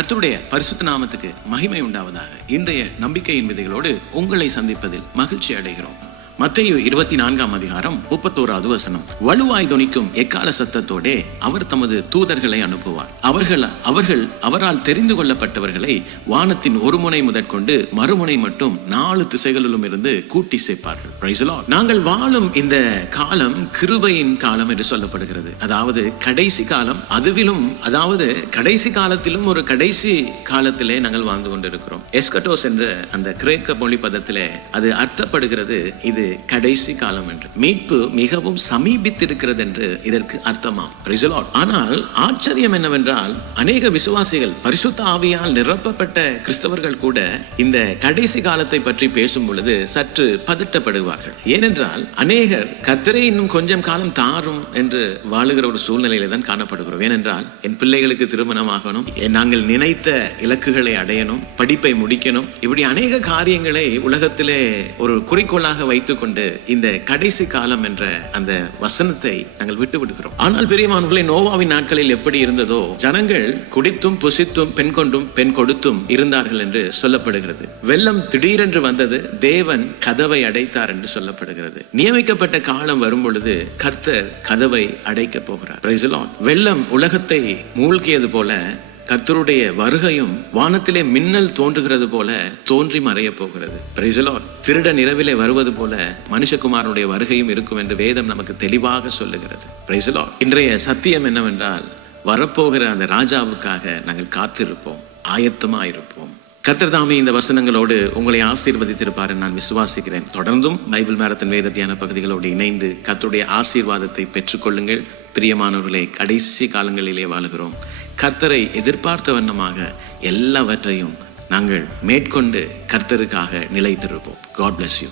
கர்த்தருடைய பரிசுத்த நாமத்துக்கு மகிமை உண்டாவதாக. இன்றைய நம்பிக்கையின் விதைகளோடு உங்களை சந்திப்பதில் மகிழ்ச்சி அடைகிறோம். மத்தேயு 24 அதிகாரம் 31வது வசனம். வலுவாய் தொனிக்கும் எக்கால சத்தத்தோடே அவர் தமது தூதர்களை அனுப்புவார். அவர்கள் அவரால் தெரிந்து கொள்ளப்பட்டவர்களை வானத்தின் ஒரு முனை முதற்கொண்டு மறுமுனை மட்டும் 4 திசைகளிலும் இருந்து கூட்டி சேர்ப்பார்கள். Praise the Lord. நாங்கள் வாழும் இந்த காலம் கிருபையின் காலம் என்று சொல்லப்படுகிறது. அதாவது கடைசி காலம். கடைசி காலத்திலும் ஒரு கடைசி காலத்திலே நாங்கள் வாழ்ந்து கொண்டிருக்கிறோம். எஸ்கட்டோஸ் என்ற அந்த கிரேக்க மொழி பதத்திலே அது அர்த்தப்படுகிறது இது கடைசி காலம் என்று. மீட்பு மிகவும் சமீபித்திருக்கிறது என்று இதற்கு அர்த்தமாம். Praise the Lord. ஆனால் ஆச்சரியம் என்னவென்றால் அநேக விசுவாசிகள் பரிசுத்த ஆவியால் நிரப்பப்பட்ட கிறிஸ்தவர்கள் கூட இந்த கடைசி காலத்தை பற்றி பேசும் பொழுது சற்று பதட்டப்படுவார்கள். ஏனென்றால் அநேகர் கர்த்தரே இன்னும் கொஞ்சம் காலம் தாரும் என்று வாழுகிற ஒரு சூழ்நிலையில தான் காணப்படுகிறோம். ஏனென்றால் என் பிள்ளைகளுக்கு திருமணமாகணும், நாங்கள் நினைத்த இலக்குகளை அடையணும், படிப்பை முடிக்கணும், இப்படி அநேக காரியங்களை உலகத்திலே ஒரு குறிக்கோளாக வைத்துக் கொண்டு இந்த கடைசி காலம் என்ற அந்த வசனத்தை நாங்கள் விட்டு விடுகிறோம். ஆனால் பிரியமானவர்களே, நோவாவின் நாட்களில் எப்படி இருந்ததோ ஜனங்கள் குடித்தும் புசித்தும் பெண் கொண்டும் பெண் கொடுத்தும் இருந்தார்கள் என்று சொல்லப்படுகிறது. வெள்ளம் திடீரென்று வந்தது, தேவன் கதவை அடைத்தார் என்று சொல்லப்படுகிறது. நியமிக்கப்பட்ட காலம் வரும் பொழுது கர்த்தர் கதவை அடைக்க போகிறார். Praise the Lord. வெள்ளம் உலகத்தை மூழ்கியது போல கர்த்தருடைய வருகையும் வானத்திலே மின்னல் தோன்றுகிறது போல தோன்றி மறைய போகிறது. Praise the Lord. திருடன் இரவிலே வருவது போல மனுஷகுமாரனுடைய வருகையும் இருக்கும் என்று வேதம் நமக்கு தெளிவாக சொல்லுகிறது. Praise the Lord. இன்றைய சத்தியம் என்னவென்றால் வரப்போகிற அந்த ராஜாவுக்காக நாங்கள் காத்திருப்போம், ஆயத்தமா இருப்போம். கர்த்தர் தாமே இந்த வசனங்களோடு உங்களை ஆசீர்வதித்திருப்பார் நான் விசுவாசிக்கிறேன். தொடர்ந்தும் பைபிள் மேரத்தன் வேத தியான பகுதிகளோடு இணைந்து கர்த்தருடைய ஆசீர்வாதத்தை பெற்றுக்கொள்ளுங்கள். பிரியமானவர்களே, கடைசி காலங்களிலே வாழுகிறோம். கர்த்தரை எதிர்பார்த்த வண்ணமாக எல்லாவற்றையும் நாங்கள் மேற்கொண்டு கர்த்தருக்காக நிலைத்திருப்போம். God bless you.